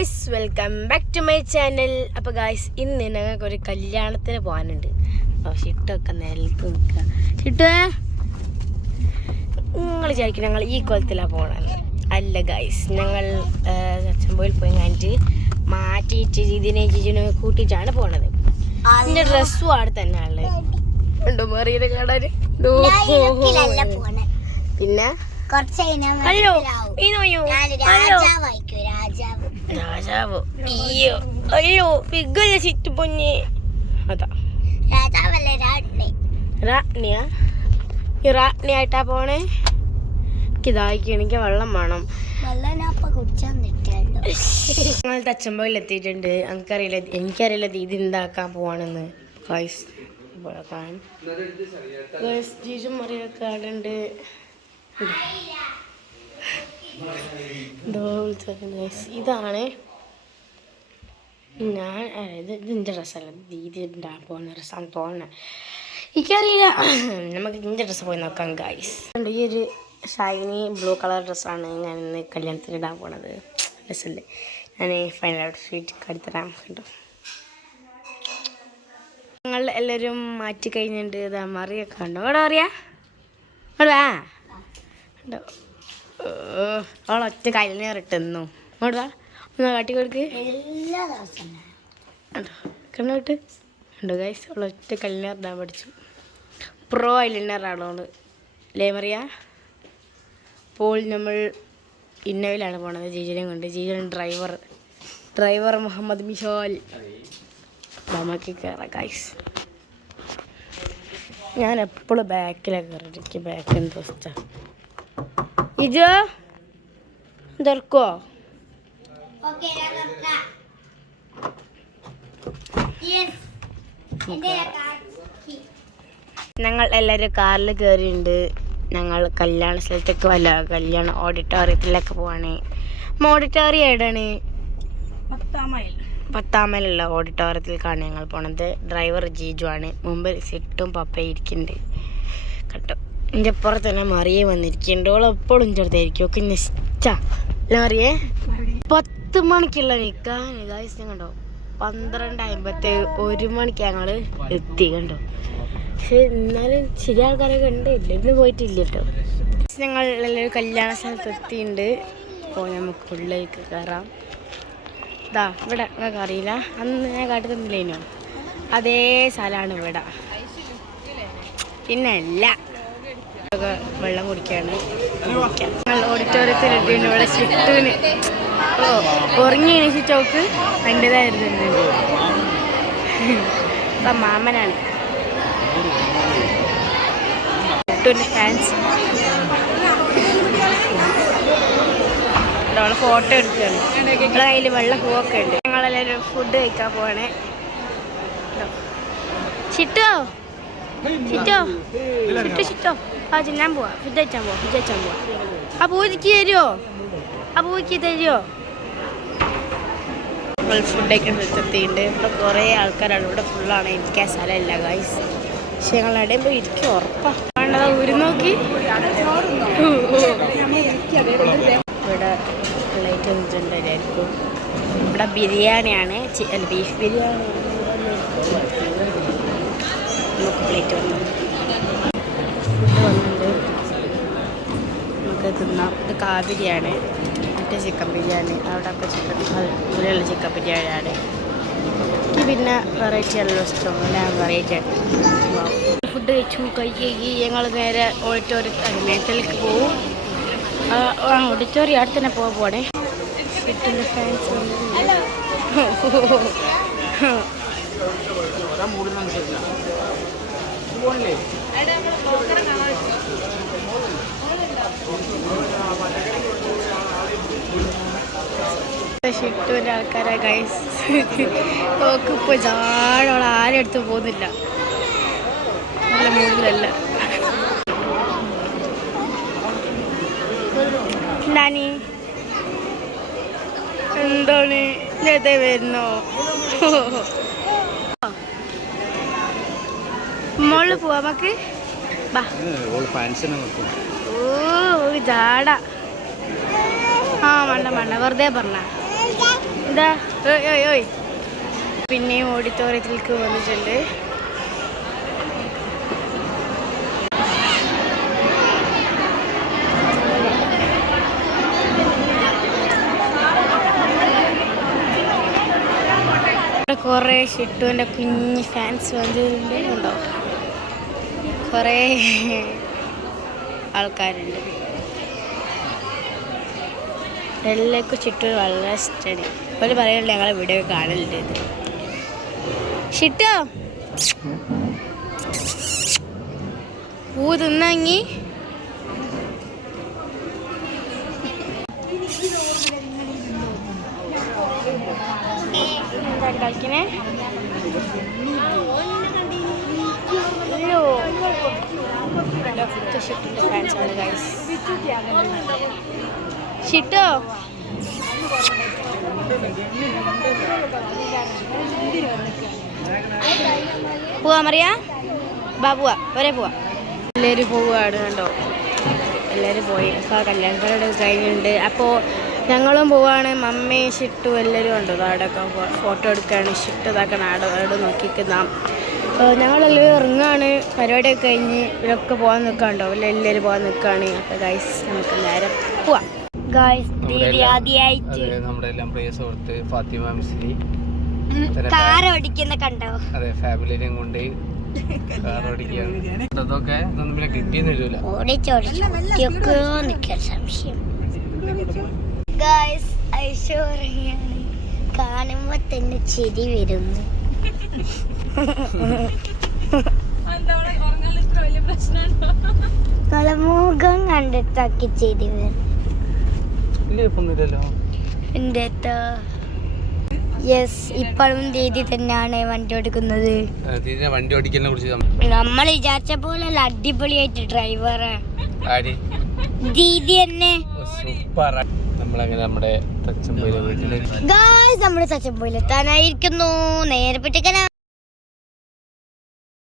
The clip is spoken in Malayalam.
Guys welcome back to my channel അപ്പോൾ ഗായ്സ് ഇന്ന് ഞങ്ങൾക്ക് ഒരു കല്യാണത്തിന് പോകാനുണ്ട്. അപ്പോൾ ഷിട്ടൊക്കെ നിലയ്ക്ക് നിൽക്കുക. ഷിട്ട്? നിങ്ങൾ വിചാരിക്കും ഞങ്ങൾ ഈ കൊലത്തിലാണ് പോകണത് അല്ല ഗായ്സ് ഞങ്ങൾ അച്ചമ്പോയിൽ പോയി കഴിഞ്ഞിട്ട് മാറ്റിയിട്ട് ഇതിനെ ചിജിനെ കൂട്ടിയിട്ടാണ് പോണത്. എന്റെ ഡ്രസ്സും അവിടെ തന്നെയാണ് ഉണ്ടോ മറിയുടെ കാണാൻ? പിന്നെ? കുറച്ച് രാജാവ്. അയ്യോ അയ്യോ ചിറ്റു പൊന്നെ. അതാ. രാജാവല്ലേ രാജ്ഞി? ഈ റാണിയായിട്ടാ പോണേ? എനിക്കിതായിക്ക് എനിക്ക് വെള്ളം വേണം. ഞങ്ങൾ തച്ചമ്പയിൽ എത്തിയിട്ടുണ്ട്. എനിക്കറിയില്ല എനിക്കറിയില്ല ഇത് എന്താക്കാൻ പോവാണെന്ന്. ഗൈസ് ഗൈസ് ജീജും മറിയൊക്കെ അവിടെ ഇതാണ് ഞാൻ അതായത് ഇത് ഇതിന്റെ ഡ്രസ്സല്ല ദീദി ഉണ്ടാ പോകുന്ന ഡ്രസ്സാണ് തോന്നുന്നത് എനിക്കറിയില്ല. നമുക്ക് ഇതിന്റെ ഡ്രസ്സ് പോയി നോക്കാം ഗൈസ് ഈ ഒരു ഷൈനി ബ്ലൂ കളർ ഡ്രസ്സാണ് ഞാൻ ഇന്ന് കല്യാണത്തിന് ഇടാൻ പോണത്. ഡ്രസ്സല്ലേ ഞാൻ ഫൈനൽ ഔട്ട്ഫിറ്റ് കടുത്തരാം കണ്ടു. ഞങ്ങൾ എല്ലാവരും മാറ്റി കഴിഞ്ഞിട്ടുണ്ട്. ഇതാ മറിയൊക്കെ കണ്ടോ. ഇവിടെ അറിയാം ഇവിടെ വാ കയ്യിൽ അവളൊറ്റ ഇങ്ങോട്ട് വാ. ഒന്ന് കാട്ടി കൊടുക്ക്. എല്ലാ ദിവസം കണ്ടോ കണ്ടോട്ട് കണ്ടോ ഗൈസ് അവൾ ഒറ്റ കല്ലിനർ ഇടാൻ പഠിച്ചു. പ്രോ ഐലൈനറാണ് അവൾ. അല്ലേ മറിയ? അപ്പോൾ നമ്മൾ ഇന്നോയിലാണ് പോണത് ജീജനെ കൊണ്ട്. Jeejan driver driver Muhammad Mishol. നമുക്ക് കയറാം ഗൈസ് ഞാൻ എപ്പോഴും ബാക്കിലാണ് കയറിയിട്ട് എനിക്ക് ബാക്ക് എന്തോ ഇഷ്ടമാണ് ഇജോ തുറക്കോ. ഞങ്ങൾ എല്ലാവരും കാറിൽ കയറിയിട്ടുണ്ട്. ഞങ്ങൾ കല്യാണ സ്ഥലത്തേക്ക് വല്ല കല്യാണ ഓഡിറ്റോറിയത്തിലൊക്കെ പോവാണ്. ഓഡിറ്റോറിയം എവിടെയാണ്? ഓഡിറ്റോറിയത്തിൽ ഓഡിറ്റോറിയത്തിലേക്കാണ് ഞങ്ങൾ പോണത്. ഡ്രൈവർ ജീജു ആണ്. മുമ്പിൽ സിട്ടും പപ്പയും ഇരിക്കുന്നുണ്ട്. കേട്ടോ എന്റെ അപ്പുറത്ത് തന്നെ മറിയെ വന്നിരിക്കുന്നുണ്ട്. ഓൾ എപ്പോഴും ചെറുതായിരിക്കും ഒക്കെ നിശ്ച. അല്ല മറിയേ? പത്ത് മണിക്കുള്ള നിൽക്കാൻ ഗായ്സ് കണ്ടോ? പന്ത്രണ്ട് അമ്പത്തി ഒരു മണിക്ക് ഞങ്ങൾ എത്തി കണ്ടോ? പക്ഷെ എന്നാലും ശരി ആൾക്കാരൊക്കെ ഉണ്ട്. ഇല്ല ഇന്ന് പോയിട്ടില്ല കേട്ടോ. ഞങ്ങൾ എല്ലാവരും കല്യാണ സ്ഥലത്ത് എത്തിയിട്ടുണ്ട്. അപ്പോൾ നമുക്ക് ഉള്ളിലേക്ക് കയറാം ഇതാ ഇവിടെ നിങ്ങൾക്ക് അറിയില്ല. അന്ന് ഞാൻ കാട്ടി തന്നില്ലേനോ അതേ സ്ഥലമാണ് ഇവിടെ. പിന്നെ അല്ല. ഒക്കെ വെള്ളം കുടിക്കാണ് ഓഡിറ്റോറിയത്തിൽ എത്തിയിട്ടുണ്ട് ഇവിടെ ഓ ഉറങ്ങി എണീച്ച് ചോക്ക് അതിന്റെതായിരുന്നു ഇപ്പം മാമനാണ്. ചുറ്റൂന്റെ ഫാൻസ് അവളെ ഫോട്ടോ എടുക്കുകയാണ് അവളെ കയ്യിൽ വെള്ള പൂവൊക്കെ ഉണ്ട്. ഞങ്ങളെല്ലാവരും ഫുഡ് കഴിക്കാൻ പോവാണേ. ചിട്ടോ ചിട്ടോ ചിട്ടോ ചിട്ടോ ആ ചിന്നാൻ പോവാ ഫുഡ് കഴിച്ചാൻ പോവാ ഫുഡ് കഴിച്ചാൻ പോവാ ആ പൂജയ്ക്ക് തരുമോ ആ പൂജയ്ക്ക് തരുമോ നമ്മൾ ഫുഡൊക്കെ സ്ഥലത്തെത്തിയിട്ടുണ്ട് ഇവിടെ കുറേ ആൾക്കാരാണ്. ഇവിടെ ഫുള്ളാണ് ഇരിക്കാൻ സ്ഥലമില്ല ഗൈസ് പക്ഷെ ഞങ്ങൾ എവിടെയും പോയി ഇരിക്കും ഉറപ്പാണ് വേണ്ടതാ ഊരി നോക്കി. ഇവിടെ ലൈറ്റ് വന്നിട്ടുണ്ടായിരിക്കും ഇവിടെ ബിരിയാണിയാണ് ബീഫ് ബിരിയാണി നമുക്ക് പ്ലേറ്റ് വന്നു. ഫുഡ് വന്നിട്ട് നമുക്ക് തിന്നാം. ഇത് കാബിരിയാണ് മറ്റേ ചിക്കൻ ബിരിയാണി. അവിടെ ഒക്കെ ചിക്കൻ ഇവിടെയുള്ള ചിക്കൻ ബിരിയാണിയാണ്. എനിക്ക് പിന്നെ വെറൈറ്റി ആണല്ലോ ഇഷ്ടം. ഞാൻ വെറൈറ്റി ആണ് ഫുഡ് കഴിച്ചു കഴിക്കി ഞങ്ങൾ നേരെ ഓഡിറ്റോറിയം മേത്തലേക്ക് പോവും. ഓഡിറ്റോറിയം അവിടെ തന്നെ പോകാൻ പോണേ ഷിറ്റിന്റെ ഫാൻസ് ഷിറ്റൂന്റെ ആൾക്കാരാ ഗൈസ് നോക്കിപ്പോ ജാടോളം ആരും അടുത്ത് പോകുന്നില്ല. നല്ല മൂന്നിലല്ല നാനി എന്താണ്? നേരത്തെ വരുന്നോ മോൾ പോവാ നോക്കും ഓ ആ വേണ്ട വേണ്ട. വെറുതെ പറഞ്ഞ. എന്താ? ഓയ് ഓയ് പിന്നെയും ഓഡിറ്റോറിയത്തിലേക്ക് വന്നിട്ടുണ്ട്. കൊറേ ഷിട്ടുവിന്റെ കുഞ്ഞ് ഫാൻസ് വന്നിട്ടുണ്ട്. കുറേ ആൾക്കാരുണ്ട്. എല്ലാവർക്കും ചുറ്റും വളരെ ഇഷ്ടമാണ്. അവർ പറയുന്നുണ്ട് ഞങ്ങളെ വീഡിയോ കാണലുണ്ട് എന്ന്. ഷിട്ടോ? പൂ തിന്നങ്ങി കളിക്കണേ? അയ്യോ ഷിട്ടിന്റെ ഫാൻസാണ് ഷിട്ടോ പോവാ മറിയ ബാ പോവാ ഒരേ പോവാ എല്ലാവരും പോവുകയാണ് കണ്ടോ? എല്ലാവരും പോയി. അപ്പോൾ കല്യാണത്തിനോട് കഴിഞ്ഞുണ്ട് അപ്പോൾ ഞങ്ങളും പോവാണ്. മമ്മി ഷിട്ടു എല്ലാവരും ഉണ്ടോ? അവിടെയൊക്കെ ഫോട്ടോ എടുക്കുകയാണ് ഷിട്ട് ഇതാക്കണം ആടെ അവിടെ നോക്കിക്കുന്ന ഞങ്ങളെല്ലാവരും ഇറങ്ങുകയാണ് പരിപാടിയൊക്കെ കഴിഞ്ഞ് ഇവരൊക്കെ പോകാൻ നിൽക്കാണ്ടോ എല്ലാവരും പോകാൻ നിൽക്കുകയാണ് അപ്പോൾ ഗൈസ് നമുക്ക് നേരം പോവാം. ഗൈസ് ആദ്യമായിട്ട് നമ്മുടെ എല്ലാം പ്രിയ സുഹൃത്ത് ഫാത്തിമ മിസ്ലി കാർ ഓടിക്കുന്ന കണ്ടോ? അതെ ഫാമിലിനെയും കൊണ്ട് കാർ ഓടിക്കുകയാണ്. അതൊക്കെ ഇതൊന്നും പിന്നെ കിട്ടിയെന്ന് വരില്ല ഓടിച്ചോടിച്ചൊക്കെ നിൽക്കാൻ സംശയം. ഗായ്സ് ഐശ്വര്യാണ് കാണുമ്പോ തന്നെ ചിരി വരുന്നു. മുഖം കണ്ടിട്ടാക്കി എന്റെ യെസ് ഇപ്പോഴും ദീദി തന്നെയാണ് വണ്ടി ഓടിക്കുന്നത്. വണ്ടി ഓടിക്കലിനെ കുറിച്ച് നമ്മൾ വിചാരിച്ച പോലെ അടിപൊളിയായിട്ട് ഡ്രൈവർ ആടി ദീദി തന്നെ. സൂപ്പർ നമ്മളങ്ങനെ നമ്മുടെ തച്ചമ്പയിലെ വീട്ടിലേക്ക്. നമ്മുടെ നേരെ പറ്റിക്കന